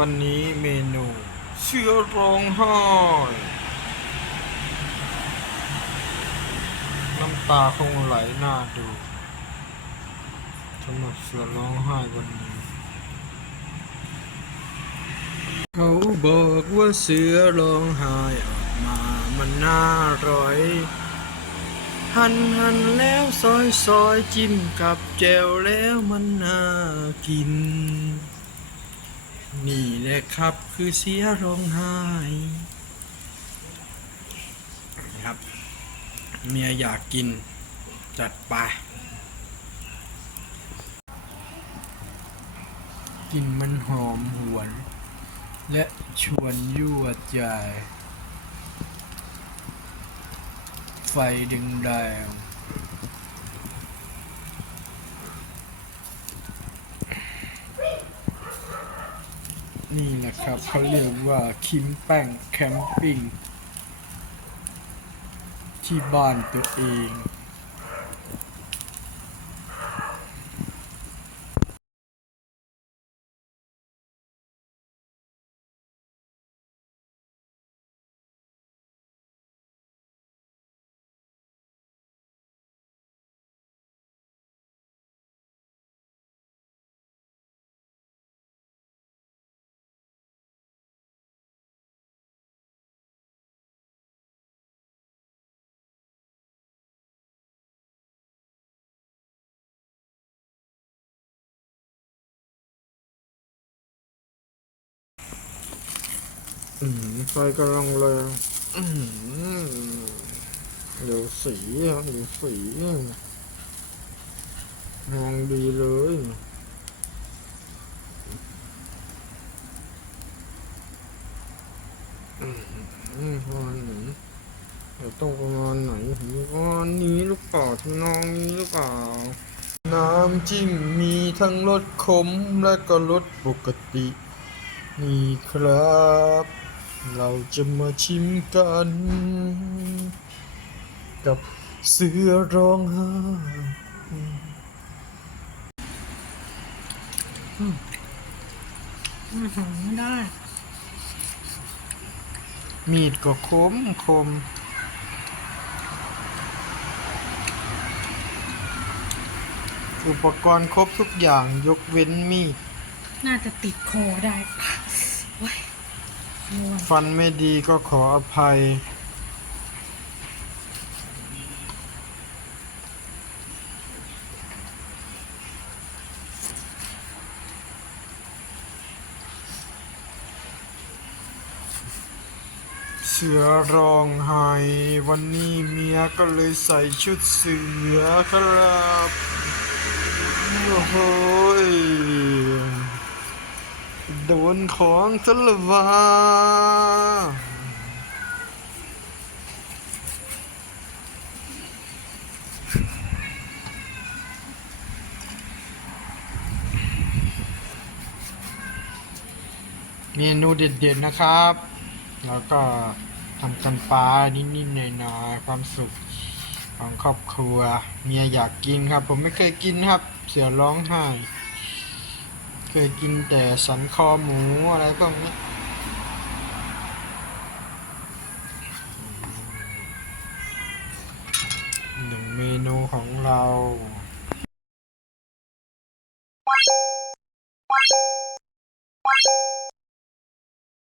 วันนี้เมนูเสือร้องไห้น้ำตาคงไหลหน้าดูสำหรับเสือร้องไห้วันนี้ เขาบอกว่าเสือร้องไห้ออกมามันน่าอร่อย หันหันแล้วซอยซอยจิ้มกับแจวแล้วมันน่ากิน นี่แหละครับคือเสียร้องไห้นะครับเมียอยากกินจัดไปกลินมันหอมหวน และชวนยั่วใจ ไฟดึงแรง นี่แหละครับเขาเรียกว่าคิมแป้งแคมปิ้งที่บ้านตัวเอง อืมไฟกำลังเลยอืมเดี๋ยวสีอะเดี๋ยวสีอะมองดีเลยอืมอืมประมาณไหนเดี๋ยวต้องประมาณไหนประมาณนี้หรือเปล่าทำนองนี้หรือเปล่า น้ำจิ้มมีทั้งรสขมและก็รสปกติ นี่ครับ เราจะมาชิมกัน กับเสือร้องไห้ไม่ได้ มีดก็คมคมอุปกรณ์ครบทุกอย่างยกเว้นมีด น่าจะติดคอได้โอ้ยง่วงฟันไม่ดีก็ขออภัย เสือร้องไห้วันนี้เมียก็เลยใส่ชุดเสือครับโอ้โห โดนของสลวาเมนูเด็ดๆนะครับ แล้วก็ทำกันปลานิดๆหน่อยๆความสุขของครอบครัว เมียอยากกินครับ ผมไม่เคยกินครับ เสียร้องไห้ เคยกินแต่สันคอหมูอะไรพวกนี้หนึ่งเมนูของเรา